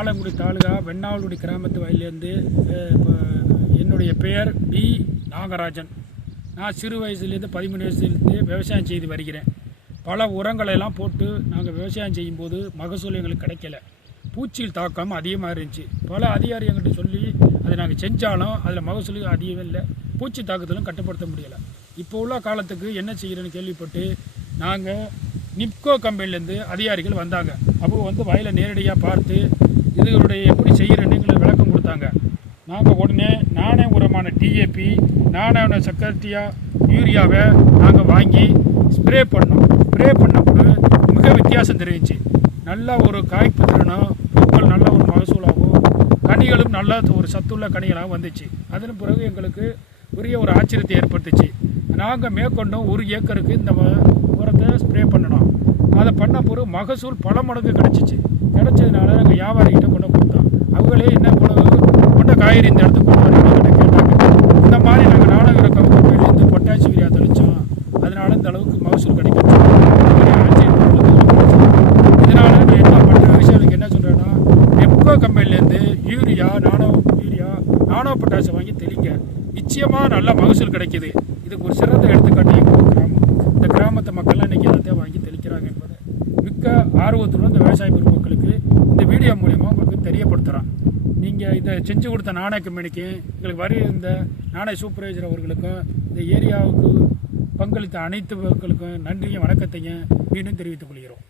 ஆலங்குடி தாலுகா வெண்ணாவல்குடி கிராமத்து வயலேருந்து என்னுடைய பெயர் பி நாகராஜன். நான் சிறு வயசுலேருந்து 13 வயசுலேருந்து விவசாயம் செய்து வருகிறேன். பல உரங்களெல்லாம் போட்டு நாங்கள் விவசாயம் செய்யும்போது மகசூல் எங்களுக்கு கிடைக்கல. பூச்சியில் தாக்கம் அதிகமாக இருந்துச்சு. பல அதிகாரி எங்கிட்ட சொல்லி அதை நாங்கள் செஞ்சாலும் அதில் மகசூல் அதிகம் இல்லை, பூச்சி தாக்கத்திலும் கட்டுப்படுத்த முடியலை. இப்போ உள்ள காலத்துக்கு என்ன செய்கிறேன்னு கேள்விப்பட்டு நாங்கள் நிப்கோ கம்பெனிலேருந்து அதிகாரிகள் வந்தாங்க. அவங்க வந்து வயலை நேரடியாக பார்த்து இதுகளுடைய எப்படி செய்கிறேன்னு எங்களுக்கு விளக்கம் கொடுத்தாங்க. நாங்கள் உடனே நானே உரமான டிஏபி, நானே சக்கரத்தியா, யூரியாவை நாங்கள் வாங்கி ஸ்ப்ரே பண்ணோம். ஸ்ப்ரே பண்ணப்போ மிக வித்தியாசம் தெரிஞ்சிச்சு. நல்ல ஒரு காய்ப்பு திறனும், பூக்கள் நல்ல ஒரு மகசூலாகவும், கனிகளும் நல்ல ஒரு சத்துள்ள கனிகளாகவும் வந்துச்சு. அதன் பிறகு எங்களுக்கு பெரிய ஒரு ஆச்சரியத்தை ஏற்படுத்துச்சு. நாங்கள் மேற்கொண்டோம் 1 ஏக்கருக்கு இந்த உரத்தை ஸ்ப்ரே பண்ணணும். அதை பண்ண பிறகு மகசூல் பல மடங்கு கிடச்சிச்சு. கிடச்சதுனால நாங்கள் வியாபாரிகிட்ட கொண்டு கொடுத்தோம். அவங்களே என்ன கொண்ட காய்கறி இந்த இடத்துக்கு கொண்டு வரீங்கன்னு கேட்டாங்க. இந்த மாதிரி நாங்கள் நாடக கம்பெனிலேருந்து பொட்டாசி யூரியா தெளித்தோம், அதனால இந்த அளவுக்கு மகசூல் கிடைக்கும். இதனால் நான் என்ன பண்ணுற விஷயம் எனக்கு என்ன சொல்கிறேன்னா, நிப்கோ கம்பெனிலேருந்து யூரியா, நானோ பொட்டாசி வாங்கி தெளிங்க. நிச்சயமாக நல்ல மகசூல் கிடைக்கிது. இதுக்கு ஒரு சிறந்த எடுத்துக்காட்டு எங்கள் கிராமம். இந்த கிராமத்து மக்கள்லாம் இன்றைக்கி எல்லாத்தையும் வாங்கி தெளிக்கிறாங்க என்பதை மிக்க ஆர்வத்துடன் இந்த விவசாய பெருமக்களுக்கு இந்த வீடியோ மூலயமா உங்களுக்கு தெரியப்படுத்துகிறோம். நீங்கள் இதை செஞ்சு கொடுத்த நாணய கம்பெனிக்கு, எங்களுக்கு இந்த நாணய சூப்பர்வைசர் அவர்களுக்கும், இந்த ஏரியாவுக்கு பங்களித்த அனைத்து மக்களுக்கும் நன்றியும் வணக்கத்தையும் மீண்டும் தெரிவித்துக் கொள்கிறோம்.